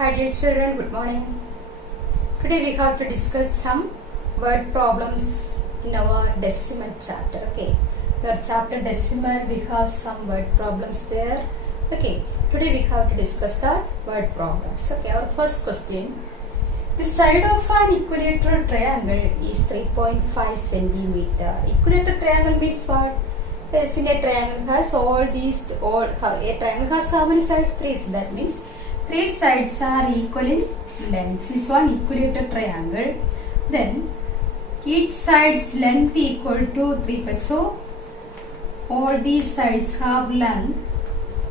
Hi dear children, good morning. Today we have to discuss some word problems in our decimal chapter. Okay, your chapter decimal, we have some word problems there. Okay, today we have to discuss the word problems. Okay, our first question. The side of an equilateral triangle is 3.5 centimeter. Equilateral triangle means what? Yes, in a triangle has a triangle has how many sides? 3. So that means 3 sides are equal in length. This is one equilateral triangle. Then each side's length equal to 3. So all these sides have length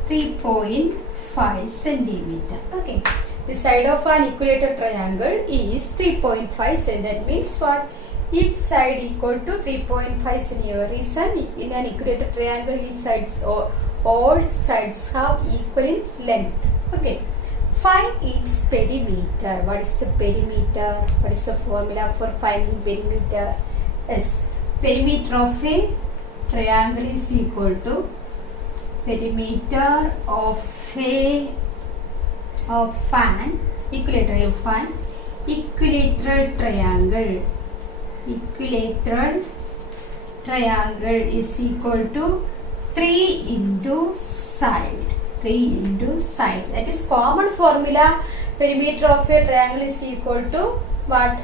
3.5 centimeter. Okay. The side of an equilateral triangle is 3.5 cm. That means what? Each side equal to 3.5 cm. Reason in an equilateral triangle, each sides or all sides have equal in length. Okay. Find its perimeter. What is the perimeter? What is the formula for finding perimeter? Yes, perimeter of a triangle is equal to perimeter of an equilateral triangle. Equilateral triangle is equal to 3 into side. 3 into side. That is common formula. Perimeter of a triangle is equal to what?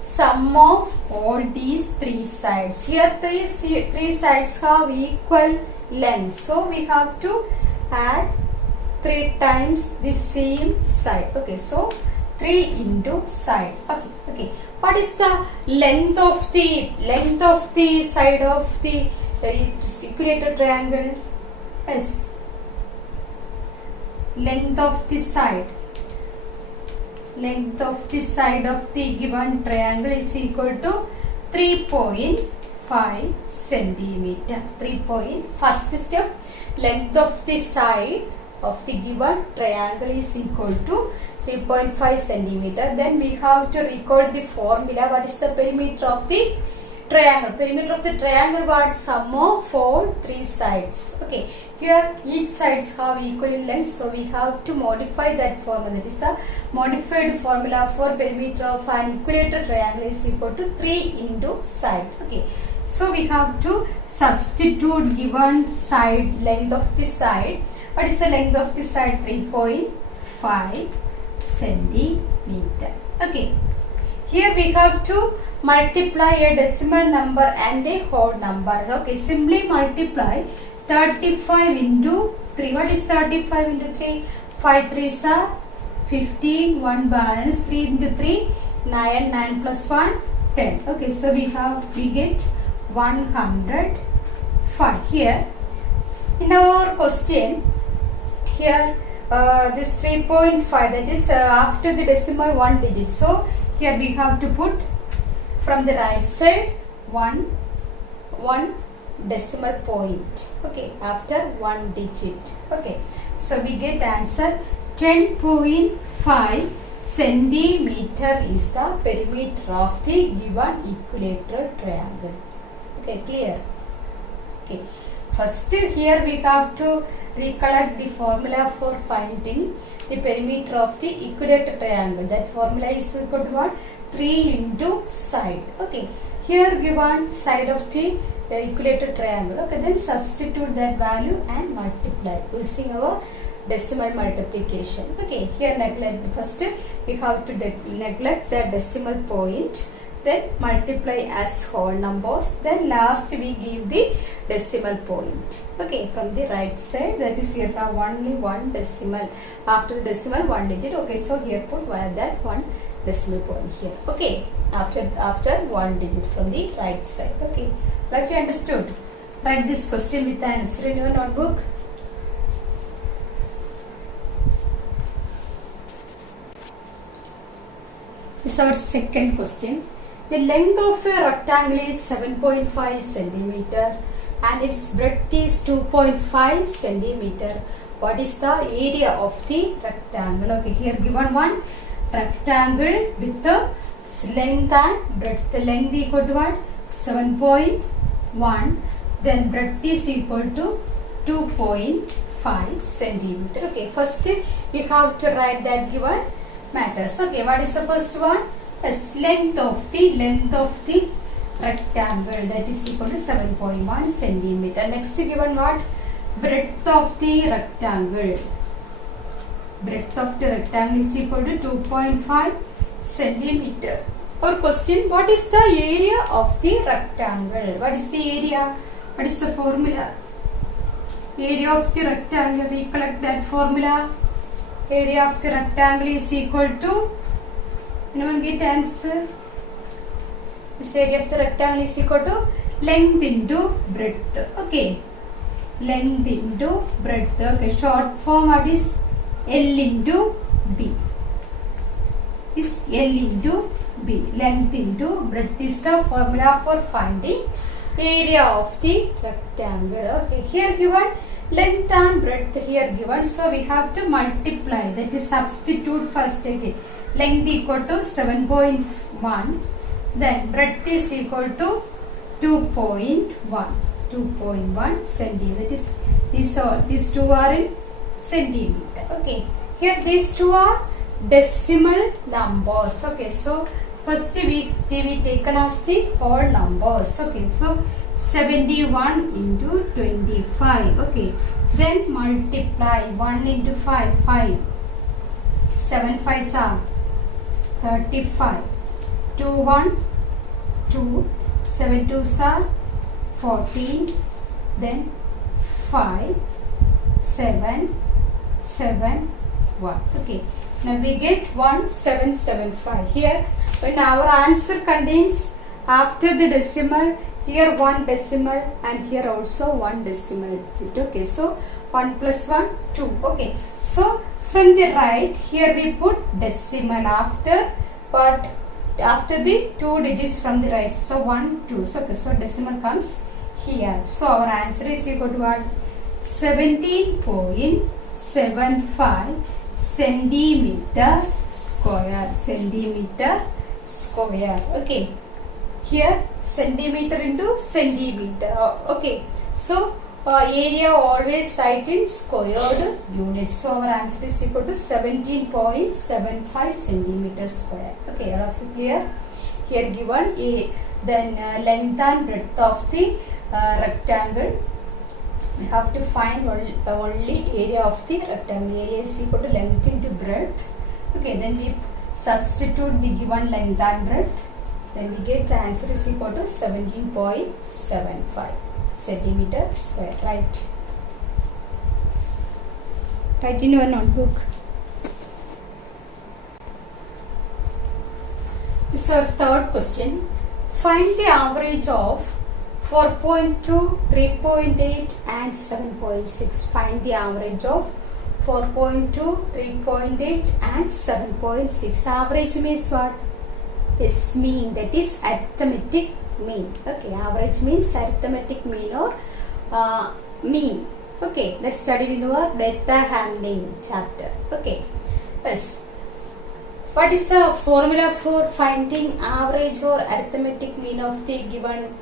Sum of all these 3 sides. Here three sides have equal length. So we have to add 3 times the same side. Okay, so 3 into side. Okay. What is the length of the side of the equilateral triangle? Yes. Length of the side of the given triangle is equal to 3.5 centimeter. First step, length of the side of the given triangle is equal to 3.5 centimeter. Then we have to recall the formula. What is the perimeter of the triangle? Perimeter of the triangle was sum of all 3 sides. Okay. Here each sides have equal in length, so we have to modify that formula. That is the modified formula for perimeter of an equilateral triangle is equal to 3 into side. Okay. So we have to substitute given side length of the side. What is the length of the side? 3.5 centimeter. Okay. Here we have to multiply a decimal number and a whole number. Okay. Simply multiply 35 into 3. What is 35 into 3? 5 3s are 15, 1 balance, 3 into 3, 9, 9 plus 1, 10. Okay, so we get 105. Here, in our question, here this 3.5, that is after the decimal 1 digit. So, here we have to put from the right side 1 decimal point. Okay, after 1 digit. Okay, so we get answer 10.5 centimeter is the perimeter of the given equilateral triangle. Okay, clear? Okay, first here we have to recollect the formula for finding the perimeter of the equilateral triangle. That formula is equal to what? 3 into side. Okay, here given side of the equilateral triangle. Okay, then substitute that value and multiply using our decimal multiplication. Okay, here first we have to neglect the decimal point, then multiply as whole numbers, then last we give the decimal point. Okay, from the right side, that is here have only 1 decimal. After the decimal 1 digit. Okay, so here put that 1 decimal point here. Okay, after 1 digit from the right side. Okay, if you understood, write this question with the answer in your notebook. This is our second question. The length of a rectangle is 7.5 centimeter and its breadth is 2.5 centimeter. What is the area of the rectangle? Okay, here given one rectangle with the length and breadth. The length equal to what? 7.1. Then breadth is equal to 2.5 centimeter. Okay, first we have to write that given matters. Okay, what is the first one? Yes, length of the rectangle, that is equal to 7.1 centimeter. Next given what? Breadth of the rectangle. Breadth of the rectangle is equal to 2.5 centimeter. Or question, what is the area of the rectangle? What is the area? What is the formula? Area of the rectangle, recollect that formula. Area of the rectangle is equal to, anyone get answer? This area of the rectangle is equal to length into breadth. Okay, length into breadth. Okay, short form what is? L into B. Is L into B. Length into breadth is the formula for finding area of the rectangle. Okay, here given length and breadth here given, so we have to multiply, that is substitute first. Okay, length equal to 7.1, then breadth is equal to 2.1 centimeter. These two are in centimeter. Okay, here these two are decimal numbers. Okay, so first we taken as the whole numbers. Okay, so 71 into 25. Okay, then multiply 1 into 5, 7 5s are 35, 2 1 2, 7 2s are 14, then 5 7 7 1. Okay, now we get 1775. Here when our answer contains after the decimal, here one decimal and here also one decimal. Okay, so 1 plus 1 2. Okay, so from the right here we put decimal after, but after the 2 digits from the right, so 1 2. So, okay, so decimal comes here. So our answer is equal to what? 17.75 centimeter square. Okay, here centimeter into centimeter. Okay, so area always write in squared units. So our answer is equal to 17.75 centimeter square. Okay, here given a, then length and breadth of the rectangle. We have to find only area of the rectangle. Area is equal to length into breadth. Okay, then we substitute the given length and breadth. Then we get the answer is equal to 17.75 centimeter square. Right. Write in your notebook. This is our third question. Find the average of 4.2, 3.8 and 7.6. Find the average of 4.2, 3.8 and 7.6. Average means what? Is mean, that is arithmetic mean. Okay, average means arithmetic mean or mean. Okay, let's study in our data handling chapter. Okay, yes. What is the formula for finding average or arithmetic mean of the given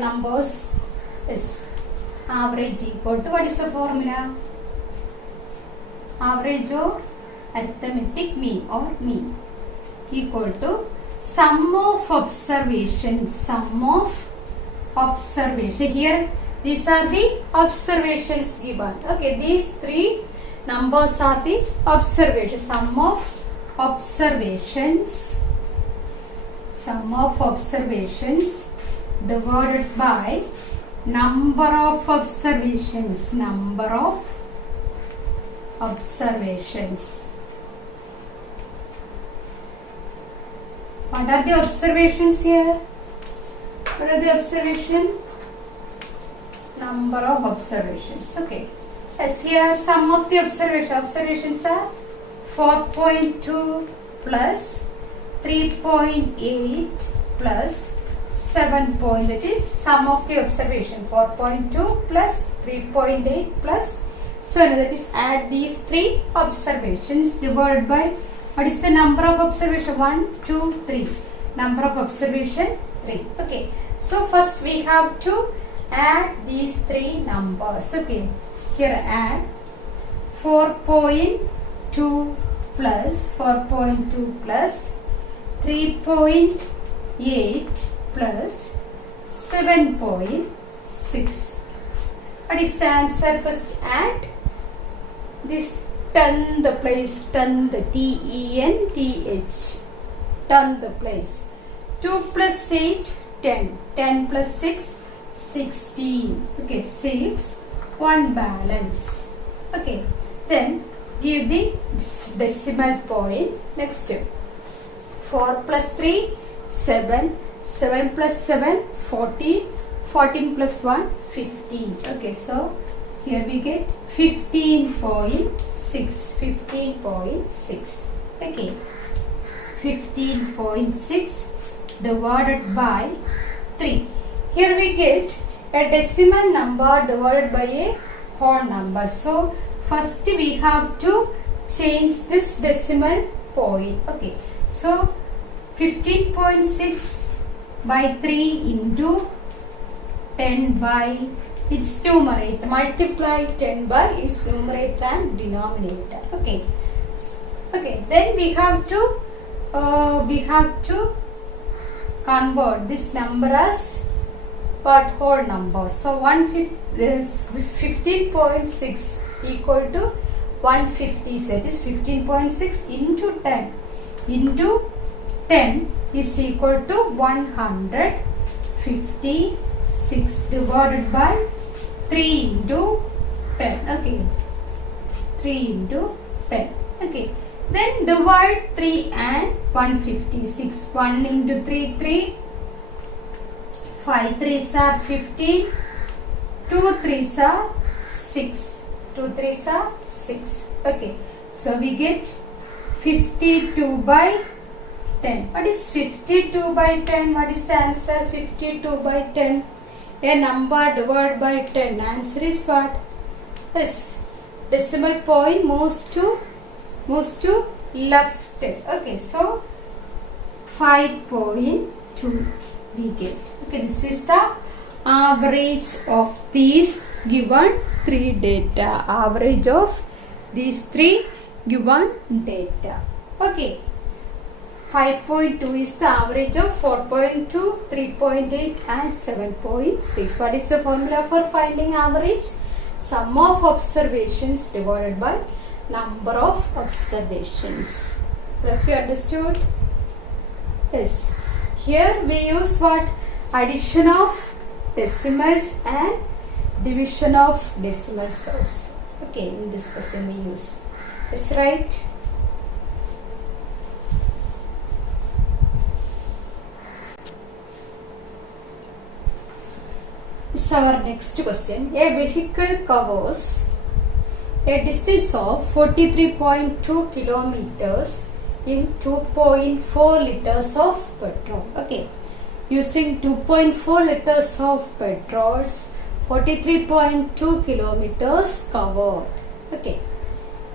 numbers? Is average equal to, what is the formula? Average or arithmetic mean or mean equal to sum of observations. Here these are the observations given. Okay, these three numbers are the observations. Sum of observations divided by number of observations. What are the observations here? What are the observations? Number of observations. Okay. Yes, here sum of the observations are 4.2 plus 3.8 plus 7 point. That is sum of the observation. 4.2 plus 3.8 plus 7. That is add these three observations divided by, what is the number of observation? 1, 2, 3. Number of observation 3. Okay. So first we have to add these three numbers. Okay. Here add 4.2 plus 4.2 plus 3.8 plus 7.6. What is the answer? First add this 10 the place, 10 the T-E-N-T-H, 10 the place. 2 plus 8, 10. 10 plus 6, 16. Okay, 6, 1 balance. Okay, then give the decimal point. Next step. 4 plus 3, 7. 7 plus 7, 14. 14 plus 1, 15. Okay, so here we get 15.6. 15.6. Okay, 15.6 divided by 3. Here we get a decimal number divided by a whole number. So first we have to change this decimal point. Okay, so 15.6 by 3 into 10 by its numerator. Multiply 10 by its numerator and denominator. Okay. Okay. Then we have to convert this number as what? Whole number. So 15.6 equal to 150. So it is 15.6 into 10 into 10 is equal to 156 divided by 3 into 10. Okay, 3 into 10. Okay, then divide 3 and 156. 1 into 3, 3. 5 3s are 15. 2 3s are 6. 2 3s are 6. Okay, so we get 52 by 10. What is 52 by 10? What is the answer? 52 by 10. A number divided by 10. Answer is what? Yes. Decimal point moves to left. Okay, so 5.2 we get. Okay, this is the average of these given 3 data. Average of these 3 given data. Okay. 5.2 is the average of 4.2, 3.8 and 7.6. What is the formula for finding average? Sum of observations divided by number of observations. Have you understood? Yes. Here we use what? Addition of decimals and division of decimals also. Okay, in this question we use. That's right. This is our next question. A vehicle covers a distance of 43.2 kilometers in 2.4 liters of petrol. Okay, using 2.4 liters of petrol, 43.2 kilometers covered. Okay,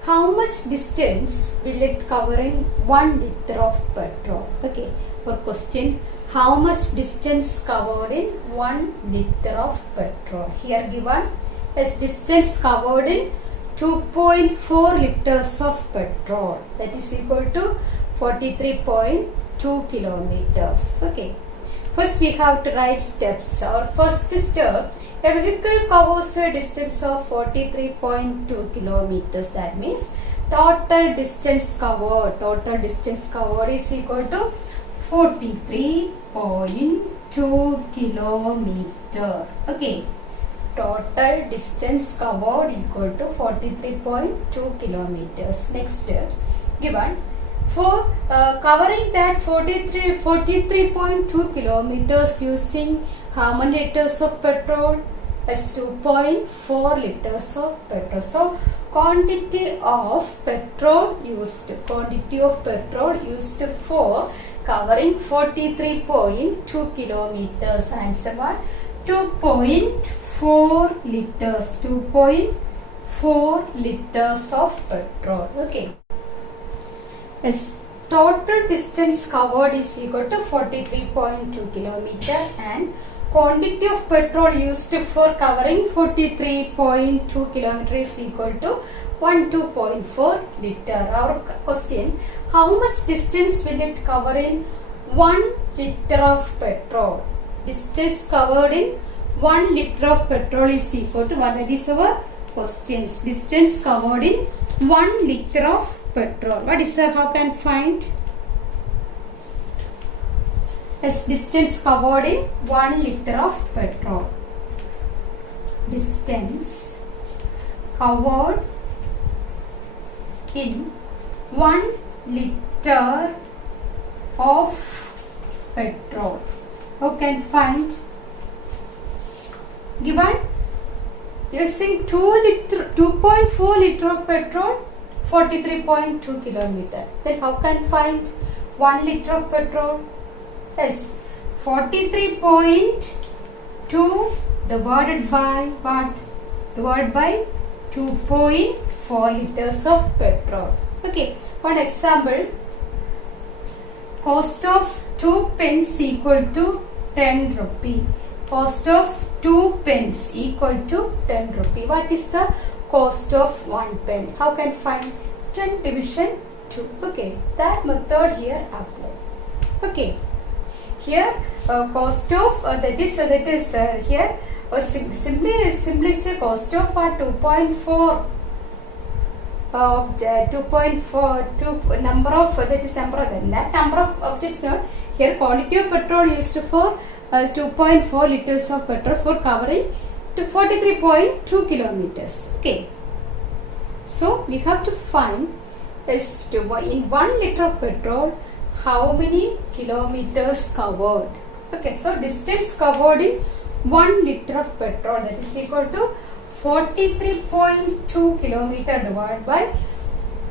how much distance will it cover in 1 liter of petrol? Okay, for question, how much distance covered in 1 liter of petrol? Here given as distance covered in 2.4 liters of petrol, that is equal to 43.2 kilometers. Okay, first we have to write steps. Our first step, a vehicle covers a distance of 43.2 kilometers. That means total distance covered is equal to 43.2 kilometer. Okay, total distance covered equal to 43.2 kilometers. Next, given for covering that 43.2 kilometers using how many liters of petrol? As 2.4 liters of petrol. So quantity of petrol used for covering 43.2 kilometers. Answer what? 2.4 liters. 2.4 liters of petrol. Okay. Yes. Total distance covered is equal to 43.2 kilometer and quantity of petrol used for covering 43.2 kilometer is equal to 2.4 liter. Our question, how much distance will it cover in 1 liter of petrol? Distance covered in 1 liter of petrol is equal to what? That is our questions. Distance covered in 1 liter of petrol. What is how can find? As distance covered in 1 liter of petrol. Distance covered in 1 liter of petrol. How can find? Given using 2.4 liter of petrol, 43.2 kilometer. Then how can find 1 liter of petrol? Yes, 43.2 divided by what? Divided by 2.4 liters of petrol. Okay, one example. Cost of 2 pence equal to 10 rupee. Cost of 2 pence equal to 10 rupee. What is the cost of 1 pen? How can find? 10 division 2. Okay, that method here apply. Okay, here cost of that is here simply say cost of 2.4. 2.4 number of that is number of that number of this note here quantity of petrol used for 2.4 liters of petrol for covering to 43.2 kilometers. Okay, so we have to find is to in 1 liter of petrol how many kilometers covered. Okay, so distance covered in 1 liter of petrol, that is equal to 43.2 kilometer divided by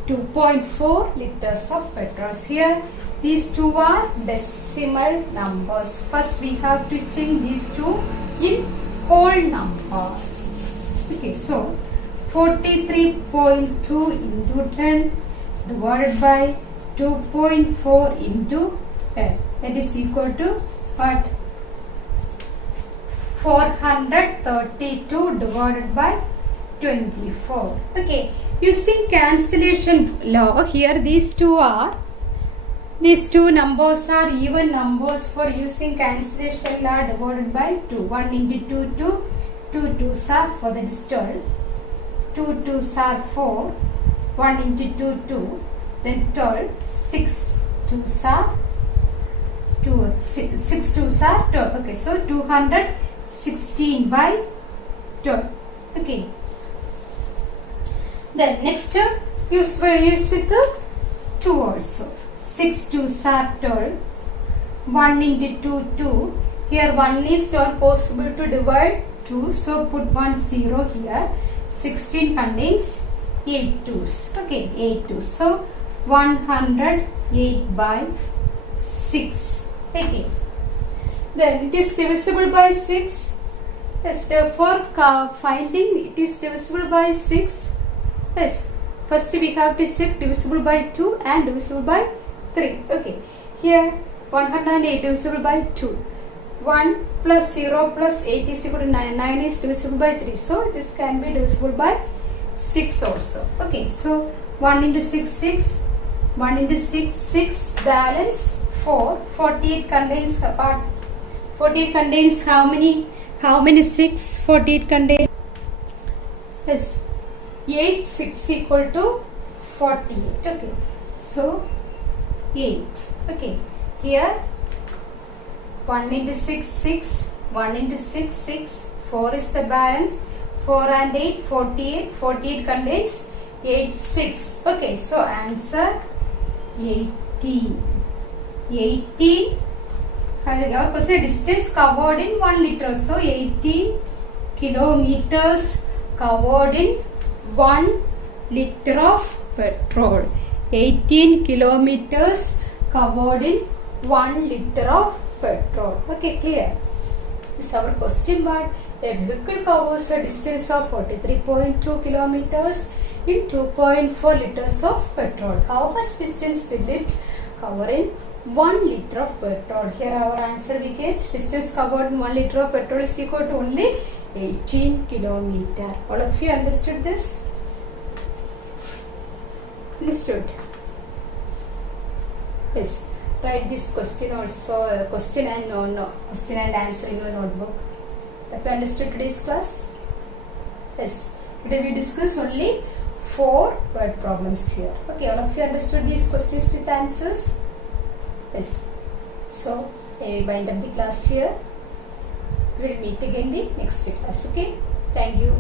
2.4 liters of petrol. Here these two are decimal numbers. First we have to change these two in whole number. Okay, so 43.2 into 10 divided by 2.4 into 10, that is equal to what? 432 divided by 24. Okay, using cancellation law, here these two numbers are even numbers. For using cancellation law, divided by 2. 1 into 2, 2. 2 2s are 4, that is 12. 2 2s are 4. 1 into 2, 2. Then 12. 6 2s are 2. 6 2s are 12. Okay, so 216 by 12. Okay. Then next use with the 2 also. 6 2s are 12. 1 into 2, 2. Here 1 is not possible to divide 2. So put 1 0 here. 16 contains 8 2s. Okay, 8 2s. So 108 by 6. Okay. Then it is divisible by 6. Yes, therefore finding it is divisible by 6. Yes. First we have to check divisible by 2 and divisible by 3. Okay. Here 108 divisible by 2. 1 plus 0 plus 8 is equal to 9. 9 is divisible by 3. So this can be divisible by 6 also. Okay. So 1 into 6, 6. 1 into 6, 6. Balance 4. 48 contains a part. 48 contains how many? How many 6? 48 contains. Yes. 8, 6 equal to 48. Okay. So 8. Okay. Here 1 into 6, 6. 1 into 6, 6. 4 is the balance. 4 and 8, 48. 48 contains 8, 6. Okay. So answer 18. 18. Our question distance covered in 1 liter. So 18 kilometers covered in 1 liter of petrol. 18 kilometers covered in 1 liter of petrol. Okay, clear? This is our question part. A vehicle covers a distance of 43.2 kilometers in 2.4 liters of petrol. How much distance will it cover in 1 liter of petrol? Here our answer we get distance covered in 1 liter of petrol is equal to only 18 kilometer. All of you understood this? Understood? Yes. Write this question also, question and answer in your notebook. Have you understood today's class? Yes. Today we discuss only 4 word problems here. Okay, all of you understood these questions with answers? Yes. So, I will wind up the class here. We will meet again in the next class. Okay. Thank you.